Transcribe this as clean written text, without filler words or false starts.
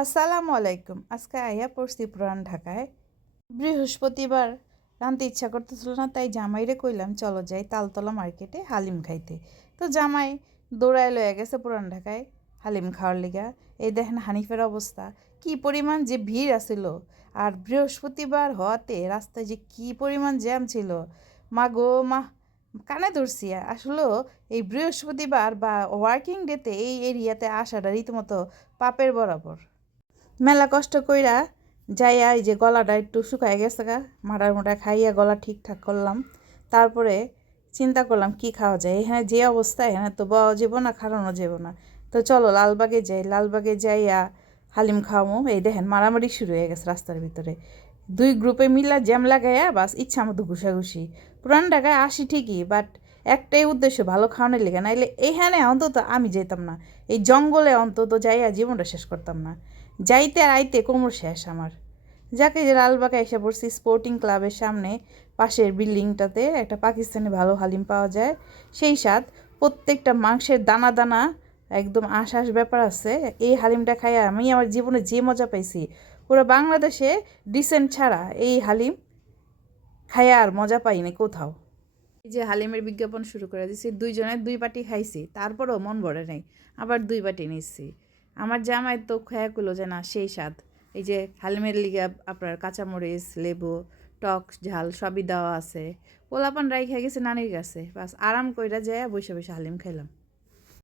আসসালামু আলাইকুম। আজকে আইয়া পড়ছি পুরান ঢাকায়। বৃহস্পতিবার রানতে ইচ্ছা করতেছিল না, তাই জামাইরে কইলাম চলো যাই তালতলা মার্কেটে হালিম খাইতে। তো জামাই দৌড়ায় লয়ে গেছে পুরান ঢাকায় হালিম খাওয়ার লিগা। এই দেখেন হানিফের অবস্থা, কি পরিমাণ যে ভিড় আছিল। আর বৃহস্পতিবার হওয়াতে রাস্তায় যে কি পরিমাণ জ্যাম ছিল, মা গো মা, কানে ধরছি। আসলেও এই বৃহস্পতিবার বা ওয়ার্কিং ডেতে এই এরিয়াতে আসাটা রীতিমতো পাপের বরাবর। মেলা কষ্ট কইরা যাইয়া এই যে গলাটা একটু শুকায় গেছে গা, মাটার মোটা খাইয়া গলা ঠিকঠাক করলাম। তারপরে চিন্তা করলাম কি খাওয়া যায়, এখানে যে অবস্থা এখানে তো বওয়া যাব না, খাওয়ানো যাব না। তো চলো লালবাগে যাই, লালবাগে যাইয়া হালিম খাওয়ামো। এই দেখেন মারামারি শুরু হয়ে গেছে রাস্তার ভিতরে, দুই গ্রুপে মিলা জ্যাম লাগাইয়া বাস ইচ্ছা মতো ঘুষাঘুষি। পুরান ঢাকায় আসি ঠিকই, বাট একটাই উদ্দেশ্য ভালো খাওয়ানোর লেগে, নাইলে এইখানে অন্তত আমি যেতাম না। এই জঙ্গলে অন্তত যাইয়া জীবনটা শেষ করতাম না। যাইতে আর আইতে কোমর শেষ আমার। যাকে যে লালবাগে এসে পড়ছি স্পোর্টিং ক্লাবের সামনে, পাশের বিল্ডিংটাতে একটা পাকিস্তানি ভালো হালিম পাওয়া যায়। সেই স্বাদ, প্রত্যেকটা মাংসের দানা দানা, একদম আঁশ ব্যাপার আছে। এই হালিমটা খাইয়া আমি আমার জীবনে যে মজা পাইছি, পুরো বাংলাদেশে ডিসেন্ট ছাড়া এই হালিম খাইয়া আর মজা পাইনি কোথাও। এই যে হালিমের বিজ্ঞাপন শুরু করে দিছি, দুইজনের দুই বাটি খাইছি, তারপরেও মন ভরে নাই, আবার দুই বাটি নিচ্ছি। আমার জামাই তো খেয়া করলো যে না সেই স্বাদ। এই যে হালিমের লিগে আপনার কাঁচামরিচ, লেবু, টক ঝাল সবই দেওয়া আছে। পোলাপান রাই খেয়ে গেছে নানির কাছে, বাস আরাম কইরা যায় বসে বসে হালিম খাইলাম।